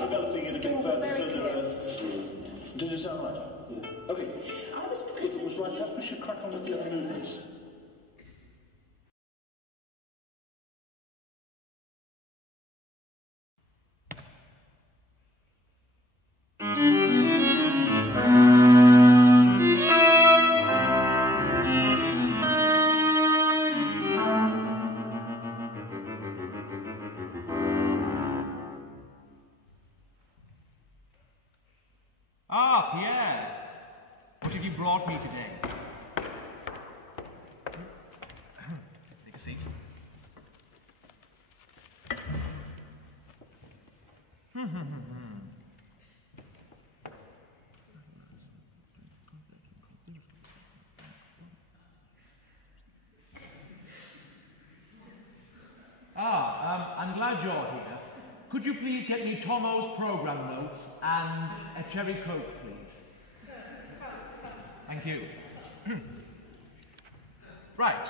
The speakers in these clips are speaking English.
developing it a bit further so that... Does it sound right? Yeah. Okay. If it was right, perhaps we should crack on with the other movements. Ah, Pierre! What have you brought me today? Take a seat. I'm glad you're here. Could you please get me Tomo's program notes and a cherry coke, please? Thank you. Right.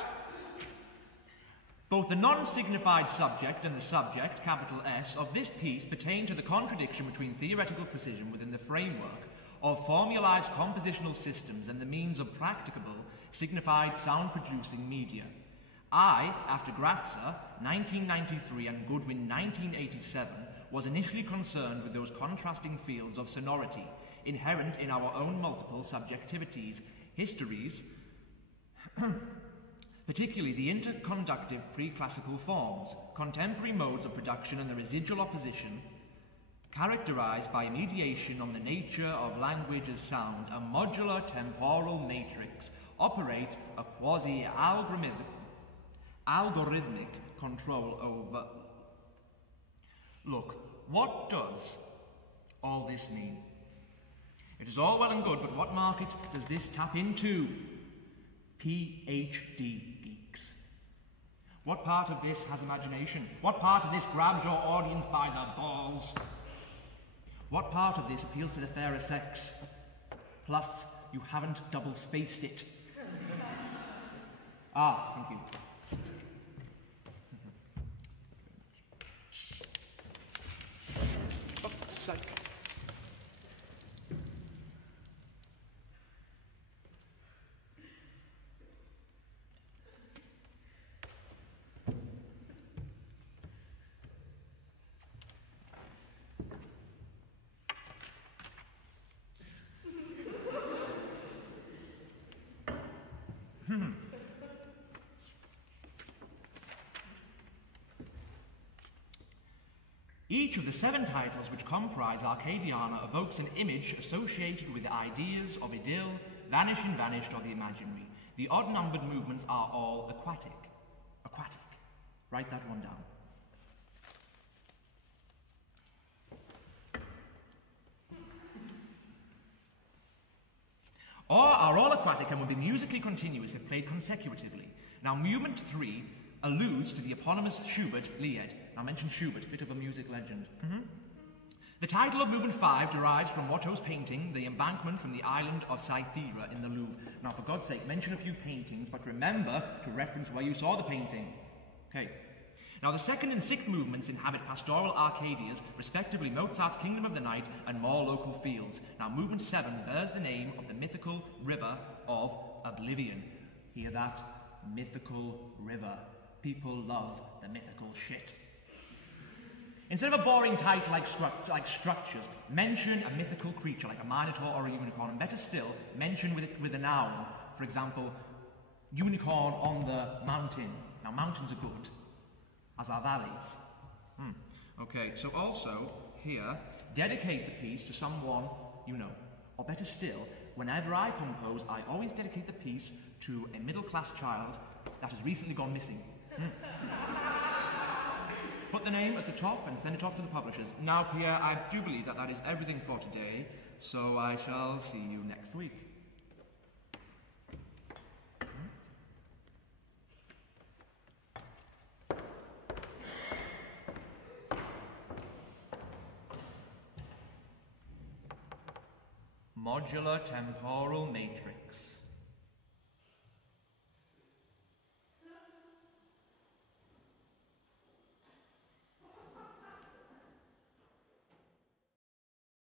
Both the non-signified subject and the subject, capital S, of this piece pertain to the contradiction between theoretical precision within the framework of formalized compositional systems and the means of practicable, signified sound-producing media. I, after Gratzer, 1993, and Goodwin, 1987, was initially concerned with those contrasting fields of sonority inherent in our own multiple subjectivities, histories, particularly the interconductive pre-classical forms, contemporary modes of production and the residual opposition, characterized by a mediation on the nature of language as sound. A modular temporal matrix operates a quasi-algorithmic control over... Look, what does all this mean? It is all well and good, but what market does this tap into? PhD geeks. What part of this has imagination? What part of this grabs your audience by the balls? What part of this appeals to the fairer sex? Plus, you haven't double-spaced it. Ah, thank you. Each of the 7 titles which comprise Arcadiana evokes an image associated with ideas of idyll, vanishing, vanished, or the imaginary. The odd-numbered movements are all aquatic. Aquatic. Write that one down. Or are all aquatic and will be musically continuous if played consecutively. Now, movement 3 alludes to the eponymous Schubert Lied. Now, mention Schubert, bit of a music legend. The title of movement 5 derives from Watteau's painting, The Embankment from the Island of Cythera in the Louvre. Now, for God's sake, mention a few paintings, but remember to reference where you saw the painting. Okay. Now, the 2nd and 6th movements inhabit pastoral Arcadias, respectively Mozart's Kingdom of the Night and more local fields. Now, movement 7 bears the name of the mythical river of Oblivion. Hear that? Mythical river. People love the mythical shit. Instead of a boring title like structures, mention a mythical creature like a minotaur or a unicorn, and better still, mention with a noun. For example, unicorn on the mountain. Now, mountains are good, as are valleys. Okay, so also, here, dedicate the piece to someone you know. Or better still, whenever I compose, I always dedicate the piece to a middle-class child that has recently gone missing. Put the name at the top and send it off to the publishers. Now, Pierre, I do believe that is everything for today, so I shall see you next week. Modular temporal matrix.